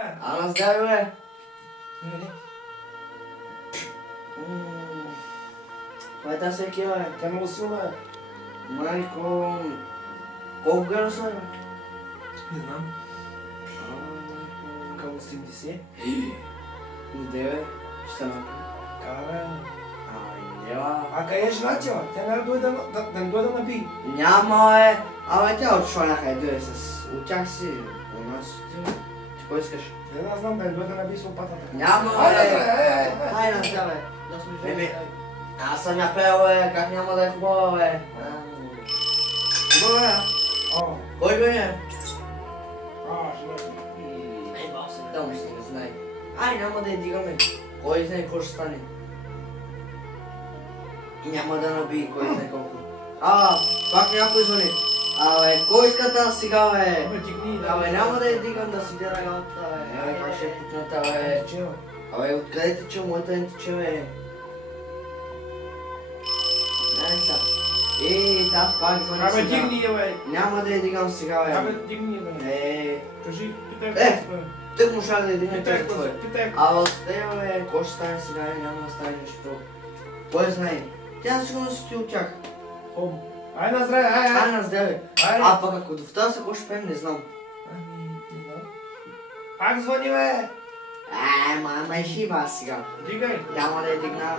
Ана, здравей, бе! Това е тази всеки, бе. Тя е много силна, бе. Майко... Колко гледа са, бе? Не знам. Към 80. Не, бе. Ще се напи. Кара, бе. Няма. А къде е жена тя? Тя няма да не дойде да наби. Няма, бе. Абе, тя отшла някъде дойде с... От тях си... У нас... Ти кой искаш? Не знам да не дойде да наби с лопатата. Няма, бе. Хайде, на сега, бе. Еми, аз съм я пел, бе. Как няма да е хубава, бе. Хубава, бе. Кой го е? Жена. Ей, бал се, да му се не знае. Ай, няма да я дигаме. Кой знае какво ще стане. И няма да наби, кой знае колко. Пак някой звъни. Абе, кой иска тази сега, бе? Абе, няма да я дигам да си гледа работата, бе. Абе, как ще е пукната, бе? Абе, откъде тече? Моята не тече, бе. Дай са. Да, пак звъни сега. Абе, дигни я, бе. Няма да я дигам сега, бе. Абе, дигни я, бе. Кажи, питай какво, бе. Тък му шах да я дигне този човек. Питай. Абе, отстея, бе. Какво ще стане сега, бе? Няма да стане нищо. Кой знае? Тя сигурно си от тях. Хом. Ай на здраве, Ай на здраве. Пък ако до втора се какво ще пеем, не знам. Не знам. Пак звъни, бе. Май ще има сега. Дигай. Няма да я дигна.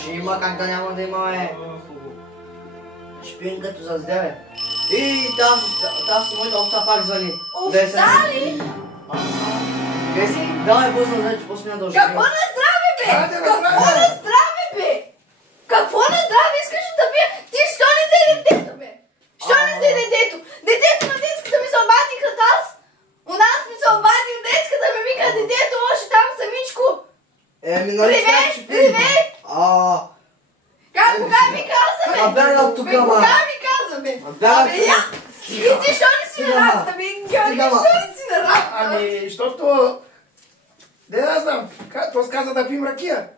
Ще има, как да няма да има, бе. Ще пием като за здраве. Тази си моята овца пак звъни. Овца ли? Къде си? Давай, пусна, значи после надължи. Какво на здраве, бе? Какво на здраве, бе? Какво на здраве искаш да бия? Ти що не взе детето, бе? Що не взе детето? Детето на детската ми се обадиха аз. У нас ми се обадих детската ми вика детето още там самичко. Приве! Кога ми каза, бе? Кога ми каза, бе? Абе, я! И ти що не си на работа, бе? Георги, що не си на работа? Ами, защото... Не да знам. Той каза да пием ракия.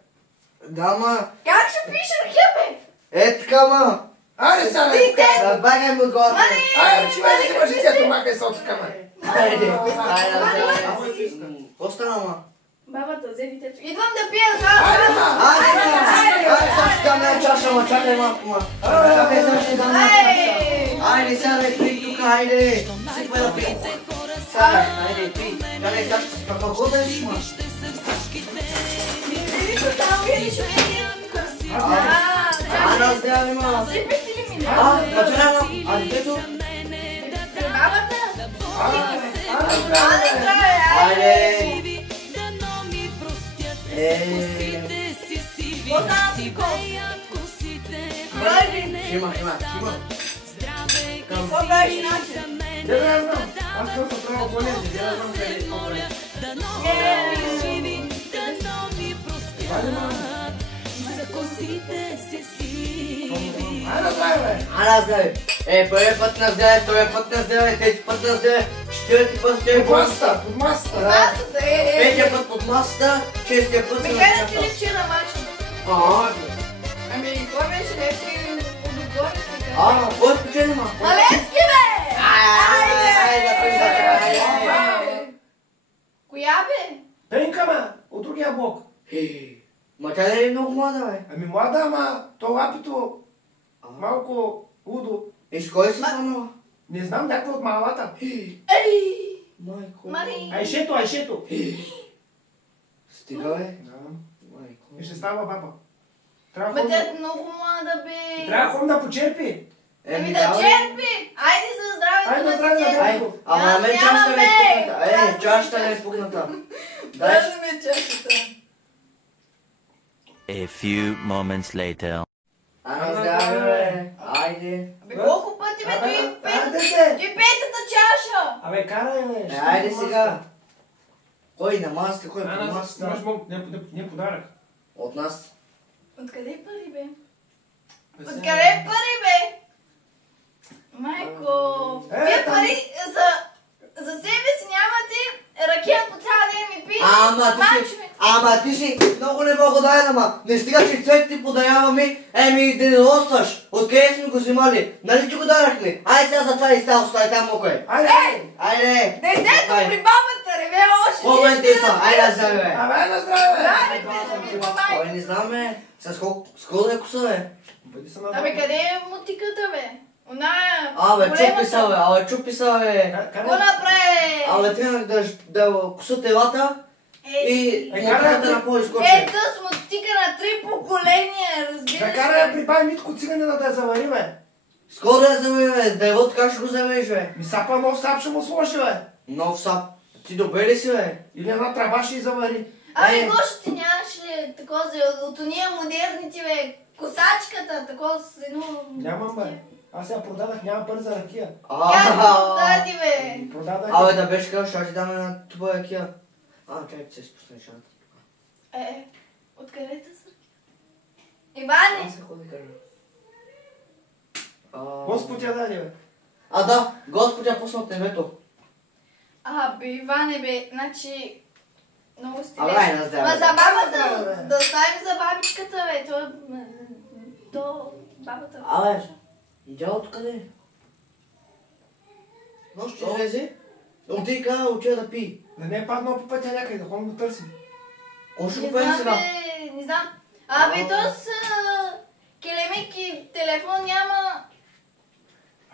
Да, ма. Как ще пиш ракия, бе? Така, ма. Айде сега, бе. Да багай му отгоре. Айде, че ме взимаш детето, махай се от кама. Айде, какво стана, ма? Бабата, взе детето. Идвам да пия за... Айде, също да ме чаша, ма, чакай малко, ма. Чакай, също да ме чаша. Айде, сядай, пий тук, айде. Сипай да пий. Сядай, айде, пий. Чакай, също си какво дадеш, ма? Ана, здраве, ма. Мачана, а детето? Бабата? Айде. Шима. Какво правиш начин? Не знам. Аз съм се правил болен, не знам къде е по-болен. Ана, здраве. Първият път на здраве, вторият път на здраве, трети път на здраве, четвърти път ще е под масата. Петия път под масата, шестия път... Ме гледате ли вчера матча? Ами, кой беше лепи отгоре? Кой спечели, ма? Малецки, бе! Айде! Коя, бе? Пенка, ма, от другия блок. Ма тя не е много млада, бе. Ами млада, ама то лапито малко лудо. С кой се станала? Не знам, някаква от малата. Майко... Мари! Айшето. Стига, бе. Майко... И ще става баба. Бе, тя е много млада, бе. Трябва хом да почерпи. Еми да черпи! Айде за здравето на детето! Ама на мен чашата не е пукната. Чашата не е пукната. Дай да ме чашата. A few moments later. Ана, здраве, бе. Айде. Абе, колко пъти, бе, той петата чаша! Абе, карай, бе. Айде сега. Кой на масата, кой по масата? Не подарък. От нас. Откъде пари, бе? Откъде пари, бе? Майко, вие пари за себе си нямате, ракия по цял ден ми пие. Ама ти си много неблагодарен, ама не стига, че цвет ти подаряваме, еми да не ростваш. Откъде сме го взимали? Нали ти го дарахме? Айде сега за това и става, стай там, моко е. Айде! Айде! Детето при бабата, Момент е това, айде на здраве, бе. Абе, на здраве! Здраве, бе, да ми помагай. Абе, не знам, бе. С колко е коса, бе? Бъди се на Абе, къде е мотиката, бе? Оная Абе, чупи големата. са, бе. Абе, чупи са, бе. Какво направи? Абе, трябва да косат телата и мотиката на по-изкочи. Ето с мотика на 3 поколения, разбираш Да ли? кара при бай Митко циганина да я завари, бе. Скоро да я завери, бе. Да е вот как ще го завериш, бе. Ми сапа нов сап ще му сложи, бе. Нов сап. Ти добре ли си, бе? Или една тръба ще й завари. Абе, Гошо, ти нямаш ли такова от уния модерните, бе? Косачката, такова с едно... Нямам, бе. Аз я продадах, нямам пари за ракия. Как да ти, бе? Продадах. Абе, да беше казал, ще ти дам една туба якия. Чай, че се спусне шаната. Откъде те са? Иване! Аз се ходи кажа. Господ я даде, бе. Да, Господ я пусна от небето. Бе, Иване, бе, значи... Много сте Абе, дай на здраве, Ма бе. за бабата, Здраве, бе. да оставим за бабичката, бе, то бабата. Абе, дядото къде е? Нощ ще излезе? Но ти каза, отида да пи. Да не е паднал по пътя някъде, да ходим да търсим. Кой ще Не го пее знам, сега? бе, не знам. Абе, то с келемик и телефон няма...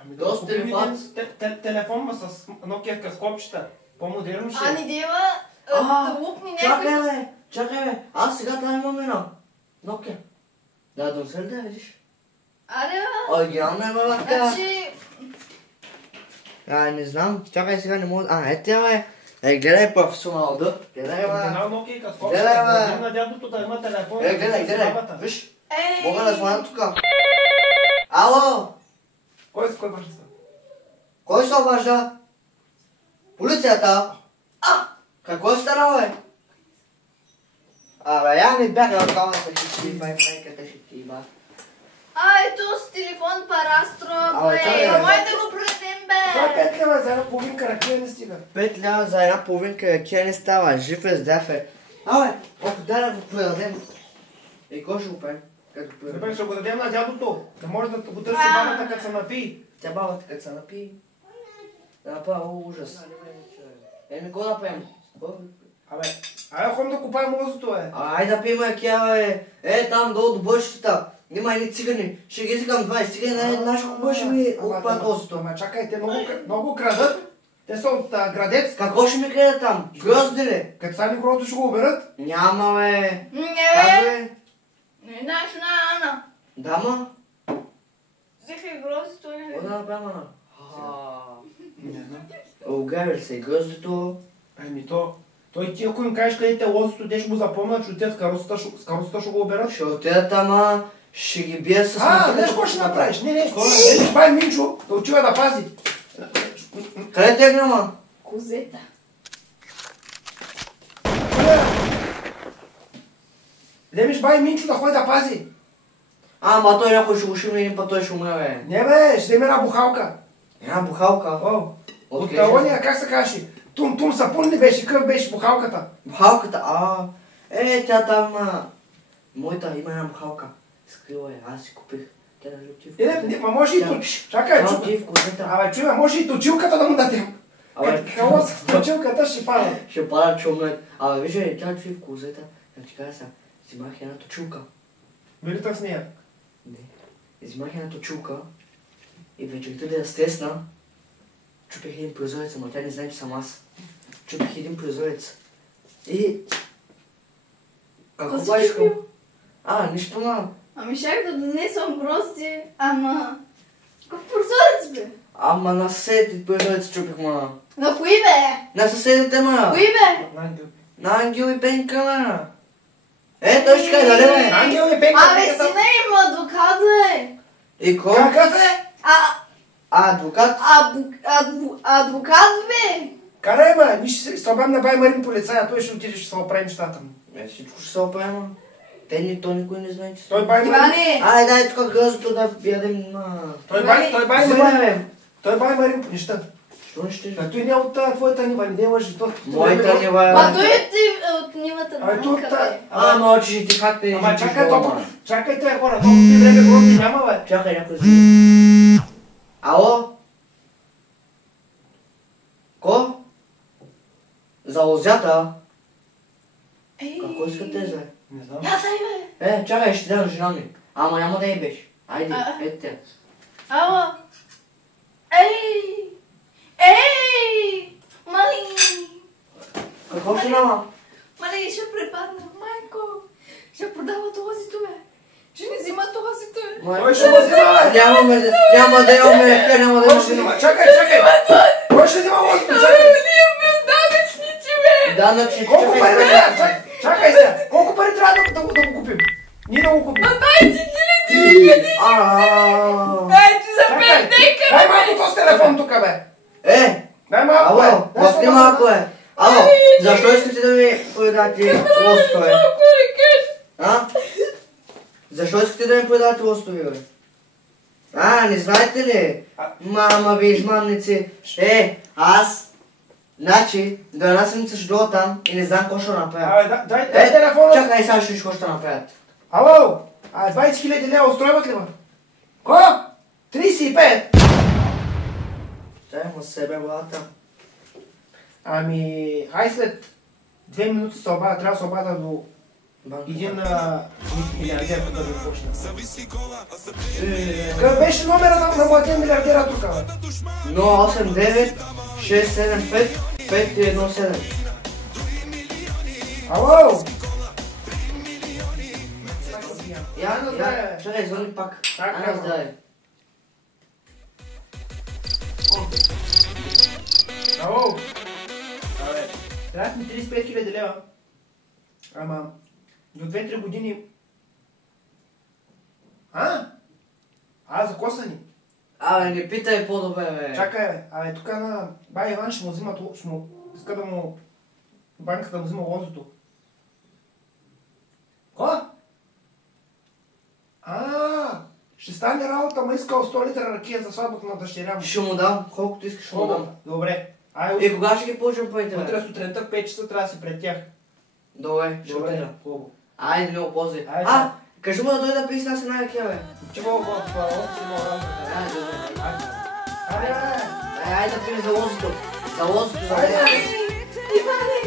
Ами Доста купим телефон. един телефон, ма с Nokia с копчета. По-модерно ще е. Не дева да лупни някой Чакай, с... бе, чакай, бе. Аз сега трябва имам една. Nokia. Да, донесе ли да видиш? Аре, бе. Оригинална е бабатка. Значи... Не знам, чакай сега не мога. Ето я, бе. Гледай професионал, да. Гледай, бе. Една Nokia с Гледай, копчета. бе. Дадем на дядото да има телефон. Гледай, с гледай. бабата. Виж, Ей! мога да звъня тука. Ало, Кой върши са? кой се обажда? Полицията? Какво е станало, бе? Абе, я ми бяга от камата, ще ти майката, ще ти има. Ето с телефон парастро, бе. чакай, бе. Мой да го продадем, Това бе. 5 лева за една половинка ракия не стига. 5 лева за една половинка ракия не става, жив е, здрав е. Дай да го продадем. И кой ще го пеем? Като продадем? Добре, ще го дадем на дядото. Да може да го търси бабата, като се напи. Тя бабата като се напи. Да направя ужас. Кой да пеем? Абе, ходим да купаем лозото, бе. Айде да пием ракия, бе. Там долу до бъщата. Има едни цигани. Ще ги искам 20 цигани, наши хубаво ще ми окупат лозото. Ама чакай, те много крадат. Те са от Градец. Какво ще ми крадат там? Грозди ли? Като сами грото ще го оберат. Няма, бе. Не, Как, бе? не знаеш на Ана. Да, ма. Взеха и грози, той не Какво да направим, Ана? Не знам. Ограбили се и гроздито. Ами той ти ако им кажеш къде те лозото, те ще го запомнят, че отидат с каруцата ще го оберат. Ще отидат, ама ще ги бия с Знаеш какво ще направиш? Не, бай Минчо да отива да пази. Къде тегна, ма? Козета. Вземеш бай Минчо да ходи да пази. Ама той някой ще го шумне един път, той ще умре, бе. Не бе, ще вземе една бухалка. Една бухалка. От Откъде? талония, как се каже? Тум сапун ли беше, къв беше бухалката? Бухалката, тя там, моята има една бухалка. Скрила е, аз си купих. Тя даже отива. Ма може и чакай, Тя отива в козета. Абе, чуй, може и точилката да му дадем. Какво с точилката ще пада? Ще пада чумнат. Вижте, тя отива в козета. Ти кажа сега, взимах една точилка. Вилитах с нея. Не. Взимах една точилка и вечерта да я стесна. Чупих един прозорец, но тя не знае, че съм аз. Чупих един прозорец. И... Какво си правиш? чупил? Нищо, ма. Ами щях да донесвам грозди, ама... Какъв прозорец, бе? Ама на съседите прозорец чупих, ма. На кои, бе? На съседите, ма. Кои, бе? На Ангел и Пенка, ма. Той ще каже, дали, бе? Ангел и Пенка. Абе, сина им адвокат, бе. И кой? Какъв е? Адвокат? Адвокат, бе. Карай, ма, ние ще се обам на бай Марин полицая, той ще отиде, ще се оправи нещата му. Всичко ще се оправи, ма. То никой не знае, че Той бай Марин... Иване. Дай тук гъзото да ядем на... Той бай Взимай, Марин... бе. Той бай Марин по неща. Що не ще? Той не е от твоята нива, не е лъжи. Моята нива... Ма той е от нивата на Абе, тук майка, бе. Мълчиш и ти как те... Ама чакай тая хора, толкова ти време грозди няма, бе. Чакай, някой звъни. Ало? Ко? За лозята. Ей. Какво искате, за? Не знам. Я дай бе. Чакай, ще дам жена ми. Ама няма да ебеш. Айде, ето те. Ама. Ей. Ей. Мали. Какво ще няма? Мали, ще препадна. Майко. Ще продават лозито, бе. Ще не взимат лозито, бе. Кой ще го взима, бе? Няма да имаме, няма да Кой ще имаме. взима? Чакай! Кой ще взима лозето? Чакай! Ние бе данъчници, бе. Данъчни, Колко чакай, пари чакай. трябва? Чакай сега! Колко пари трябва да го купим? Ние да го купим. 20 хиляди. Дайте за Чакай! 5 дека, Дай бе. малко с телефон тук, бе! Ало, Дай малко, бе! махни малко е. Ало, защо искате да ми продадете лозото, бе? А? Защо искате да ми продадете лозото ви, бе? Не знаете ли? Мама ви измамници. Аз, значи, до една седмица ще дойда там и не знам какво ще направя. Абе, дай телефона! Чакай, сега ще виж какво ще направят. Ало! 20 000 лева устройват ли, ме? Ко? 35? Дай му себе, брата. Ами, хай след 2 минути се обада, трябва да се обада до един милиардер тук да го почне. Какъв беше номера на младия милиардера тук, бе? 089 675 517. Ало! Чакай, звъни пак. Така, Здравей. Ало! Абе, трябват ми 35 000 лева. Ама, до 2-3 години... За косани. Не питай по-добре, бе. Чакай, бе. Тук на бай Иван ще му взимат... Иска да му... Банката да му взима лозото. Ко? Ще стане работа, ма искал 100 литра ракия за сватбата на дъщеря му. Ще му дам, колкото искаш ще му дам. Добре. Кога ще ги получим парите, бе? Утре сутринта в 5 часа трябва да си пред тях. Добре, ще отида. Хубаво. Айде, много ползи. Айде. Кажи му да дойде да писи нас една ракия, бе. Че мога в лозото има работа. Айде, добре. Айде. Айде да пием за лозото. За лозото, за Айде. лозото. Иване,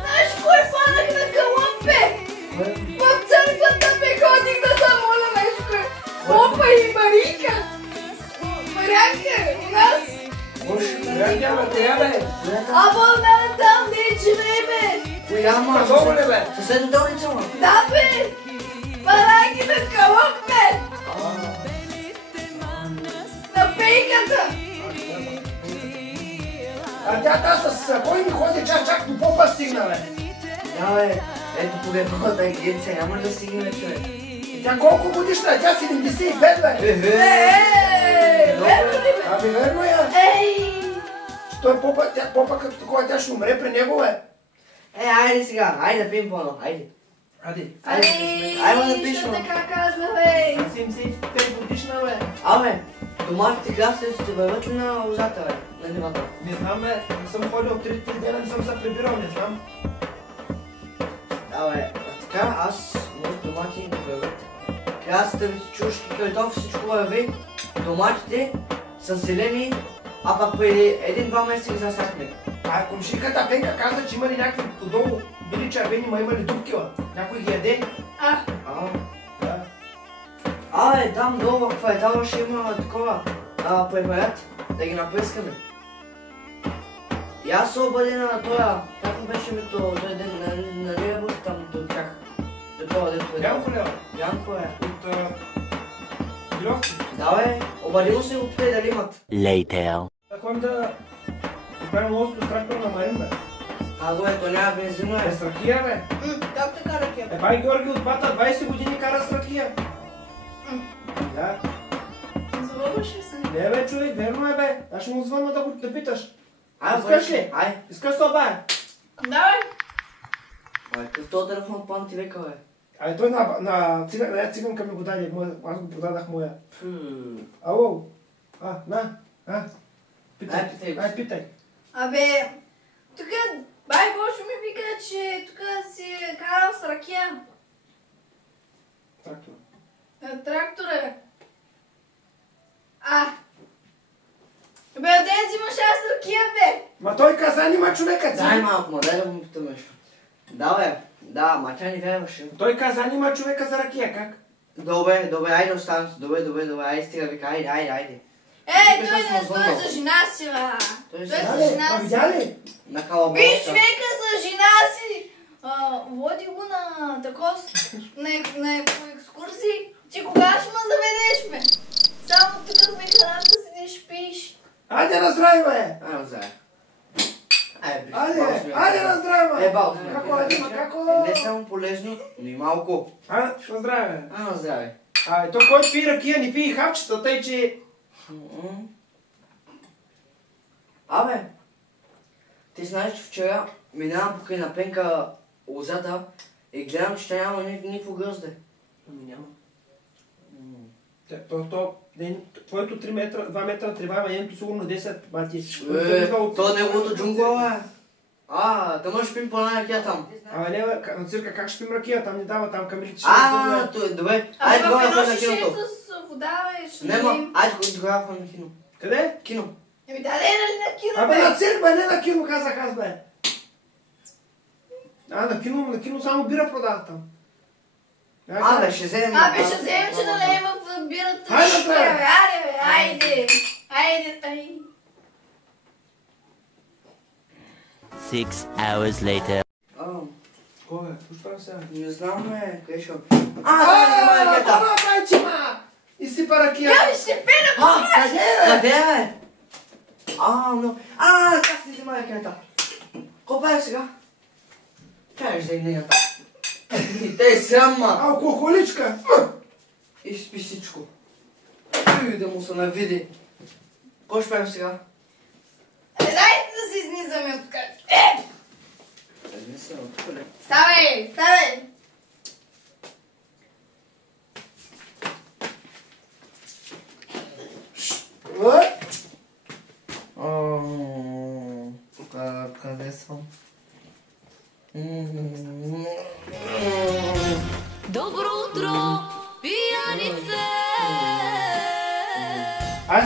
знаеш кой фанах на калъм, бе? В църквата бе ходих да замоля нещо. Попа и Марийка. Марянка, у нас. А вълна там не живее, бе. Коя, ма? Много ли, бе? Съседната улица, ма? Да, бе. Маранги на калъм, бе. На пейката. Тя с кой ми ходи чак до попа стигна, бе? Да, бе. Ето погребалната агенция, няма да стигне, човек. Тя колко годишна? Тя 75, бе? Верно ли, бе? Ами верно я. Ей. Той попа като такова, тя ще умре при него, бе. Айде сега, айде да пием по-едно, айде. Айде. Айде да пишем. Що така каза, бе? 75 годишна, бе. Доматите краси ще върват ли на лозата, бе? На нивата? Не знам, бе. Не съм ходил 3 дена, не съм се прибирал, не знам. Така, моите домати не върват. Красите, чушки, картофи, всичко върви. Доматите са зелени, а пък преди 1-2 месеца ги засахме. Комшиката Пенка каза, че има ли някакви подолу били червени, ма има ли дупкила? Някой ги яде? Да. Там долу в квартала ще има такова препарат, да ги напръскаме. И аз се обадя на тоя, как му беше името, той ден, нали работи там до тях? До това дето е. Янко ли? Янко е. От Гиловци. Да, бе, обади му се го питай дали имат. Later. Ходим да правим лозото с трактора на Марин, бе. То няма бензина, бе. С ракия, бе. Как така ръке, бе? Бай Георги от бата 20 години кара с ракия. Да. Завърваш ли се? Не, бе, човек, верно е, бе. Аз ще му звънна да питаш. Искаш ли? Искаш това, бе? Давай. Какъв този телефон пан ти века, бе? Той на циганка ми го даде, аз го продадах моя. Ало? Питай. Ай, питай. Тук бай Гошо ми вика, че тук си карал с ракия. Трактора. Трактора, бе. Бе, отде взимаш аз ракия, бе. Ма той каза, нима човека. Дай малко, дай да му питам нещо. Да, бе. Да, ма тя ни вярваше. Той каза, нима човека за ракия, как? Добре, айде оставам се. Добре, айде стига вика, айде. Той е за жена си, бе. Той е за жена си. Видя ли? На калабоса. Виж човека за жена си. Води го на такос, по екскурсии. Ти кога ще ме заведеш, бе? Само тук ми храната седиш, пиш. Айде на здраве, бе! Айде на здраве, бе! Балко. Како? Не само полезно, но и малко. На здраве, бе! На здраве. То който пие ракия, не пие хапчета, тъй че... Абе, ти знаеш, че вчера минавам покрай на Пенка лозата и гледам, че тя няма никакво гръзде. Ами няма. Твоето 2 метра трева, ама нямето сигурно 10 бати. То е неговото джунгла, бе. Да мъж шпим по една ракия там. Ама не, бе, на цирка как шпим ракия? Там не дава, там камерите ще добре. Айде тогава ходим на киното. С вода, бе, ще Не, айде тогава ходим на кино. Къде? Кино. Еми да, не на кино, бе. Абе на цирк, бе, не на кино, казах аз, бе. На кино само бира продават там. Ще вземем. Ще вземем, че да не има в бирата. Айде. Айде. 6 hours later. Кой бе? Какво ще правя сега? Не знам, бе. Къде ще... Това байчима! Изсипа ракия. Я ще пена. Къде, бе? Как си взема ракията? Какво прави сега? Чай ще вземнията. Те е срама. Алкохоличка. Изпи всичко. Да му се навиди. Какво ще правим сега? Дайте да се изнизаме от тук. Не се отпъле. Ставай. Къде съм? Добро утро, пиянице!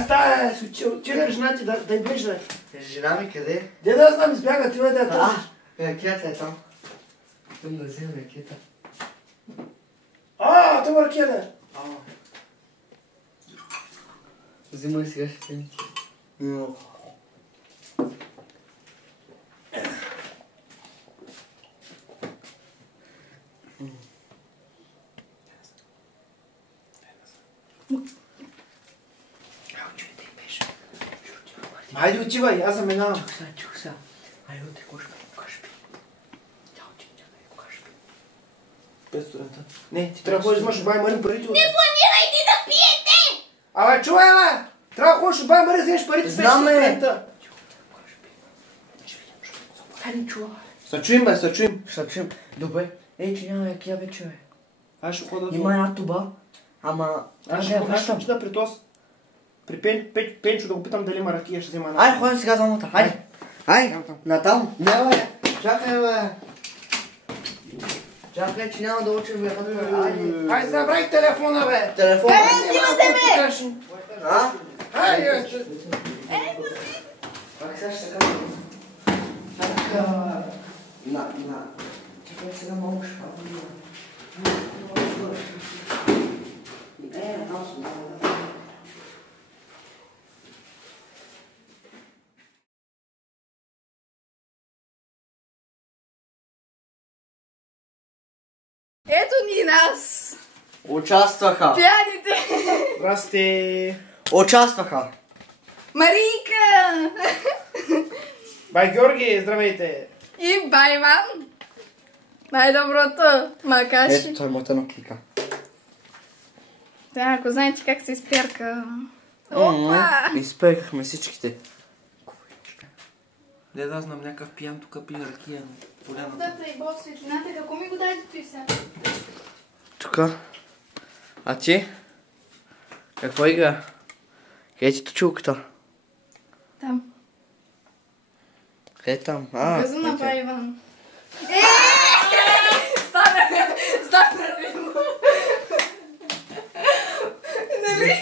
Стая, чекай жена ти да й ближа. Жена ми къде? Де да знам, избяга, ти бе да я търсиш. Ракията е там. Там да взема ракията. Това ракия да. Взимай сега ще ти. Хайде отивай, аз заминавам. Чух сега. Айде утре, кой шпи? Тя отиде, кой шпи? 5 студента. Не, ти трябва да ходиш, мъж, бай Марин парите. Не планирайте да пиете! Абе, чувай, бе! Трябва да ходиш, бай Марин, вземеш парите с 5 студента. Хайде, чува. Се чуем, бе, се чуем. Ще чуем. Добре. Че няма ракия вече, бе. Аз ще ходя Има една туба, ама... Аз ще ходя при Тос. При Пенчо да го питам дали има ракия, ще взема една. Айде, ходим сега за мута. Айде, натам. Не, бе. Чакай, бе. Чакай, че няма да учим, бе. Айде, забравих телефона, бе. Телефон. Айде, Как сега ще кажа? Чакай. Чакай сега малко ще падам. Там съм. Ето ни нас. Участваха. Пияните. Здрасти. Участваха. Марийка. Бай Георги, здравейте. И бай Иван. Най-доброто макаши. Ето, той моята наклика. Да, ако знаете как се изперка. Опа! Изпекахме всичките. Не да знам, някакъв пиян тук пие ракия на поляната. Да, прейбол светлината, како ми го дайте той сега? Тука. А ти? Какво игра? Къде ти точилката? Там. Къде там? Каза направи Иван. Стана ли му? Нали?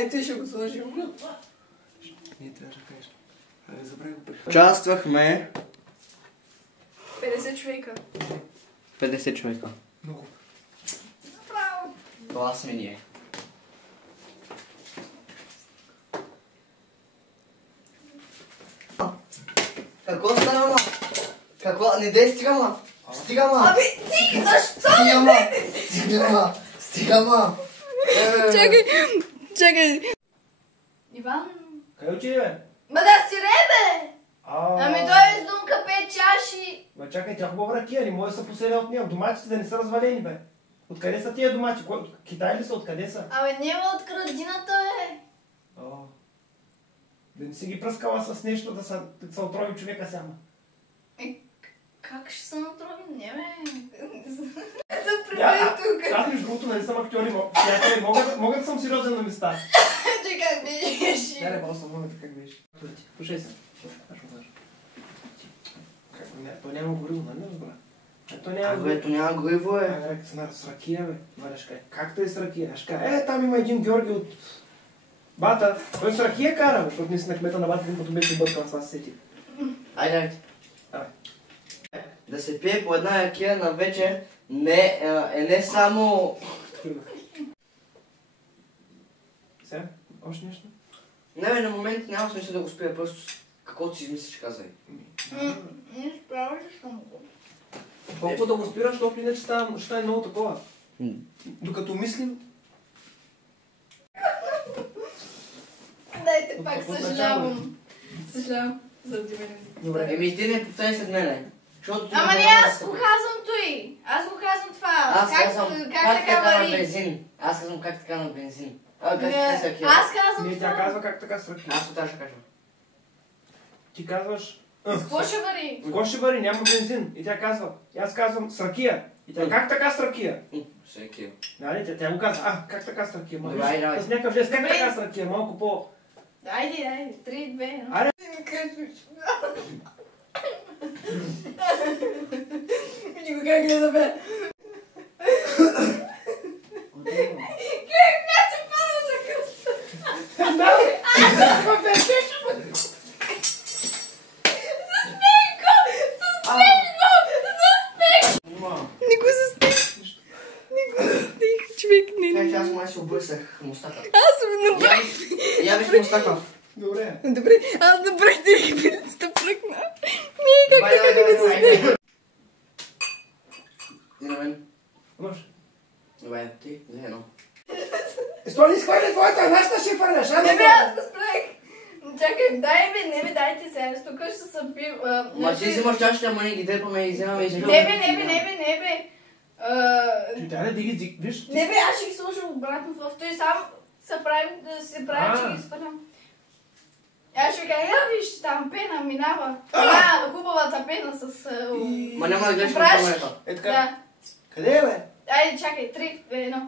Ай, ти ще го сложим. Не, трябва да кажеш. Абе, забравя го прехвърля. Участвахме 50 човека. 50 човека. Много. Направо. Това сме ние. Какво стана, ма? Какво? Не дей, стига, ма! Стига, ма! Абе, ти, защо Стига, не ма! дете? Стига, ма! Стига, ма! Чакай. Иван? Къде отиде, бе? Ма да си ребе! Ами той издумка 5 чаши. Ма чакай, тя хубава ракия, не може да се поселя от нея. Доматите да не са развалени, бе. Откъде са тия домати? Китай ли са? Откъде са? Абе, няма от градината, бе. О. Да не си ги пръскала с нещо, да се отрови човека сяма. Как ще се натрови? Не, бе. Съм прибавил тук. Аз между другото нали съм актьори, приятели, мога да съм сериозен на места. Ти как беше? Не, мога съм момента как беше. Слушай се. Той няма гориво, нали разбра? Той няма гориво. Ето няма гориво, С ракия, бе. Валяш кай. Как той с ракия? Аз кажа, там има един Георги от Бата. Той с ракия кара, защото ние си на кмета на Бата, като беше бъркал с нас сети. Айде. Давай. Да се пие по една ракия на вечер не само... Сега? Още нещо? Не, бе, на момент няма смисъл да го спия, просто каквото си измислиш, казай. Не справиш съм го. Колко да го спираш, защото иначе ще е много такова. Докато мислим... Дайте пак, съжалявам. Съжалявам за отиване. Добре. Еми ти не повтори след мене. Ама не, аз го казвам той. Аз го казвам това. Аз казвам как така на вари? бензин. Аз казвам как така на бензин. Аз казвам Не, тя това. казва как така с ракия. Аз оттам ще кажа. Ти казваш... С какво ще вари? С какво ще вари? Няма бензин. И тя казва, и аз казвам с ракия. И тя как така с ракия? Всеки. Нали? Тя го казва, как така с ракия? Давай, давай. С някакъв жест, как така с ракия? Малко по... Айде, 3, 2, 1. Аре. Не кажеш. Виж го как гледа, бе. Как се пада за къста? Не го застих. Човек, не. Аз май се обърсах мустака. Аз го направих. Я виж мустака. Добре. Добре, аз направих директивицата пръкна. Не, как така не го застих. И на мен. Може. Добре, ти, за едно. Сто ли изхвърля твоята, нашата ще фърляш, а? Не бе, аз го спрях. Чакай, дай бе, не бе, дайте сега. Тук ще се съпи... Ма ти взимаш чашите, ама ние ги дърпаме и вземаме и Не бе. Тя да ги виж. Не бе, аз ще ги сложа обратно в той сам се прави, че ги свалям. Аз ще кажа, виж, там пена минава. Хубавата пена с... Ма няма да гледаш на прашки. камерата. Е така. Да. Къде е, бе? Айде, чакай, 3, 2, 1.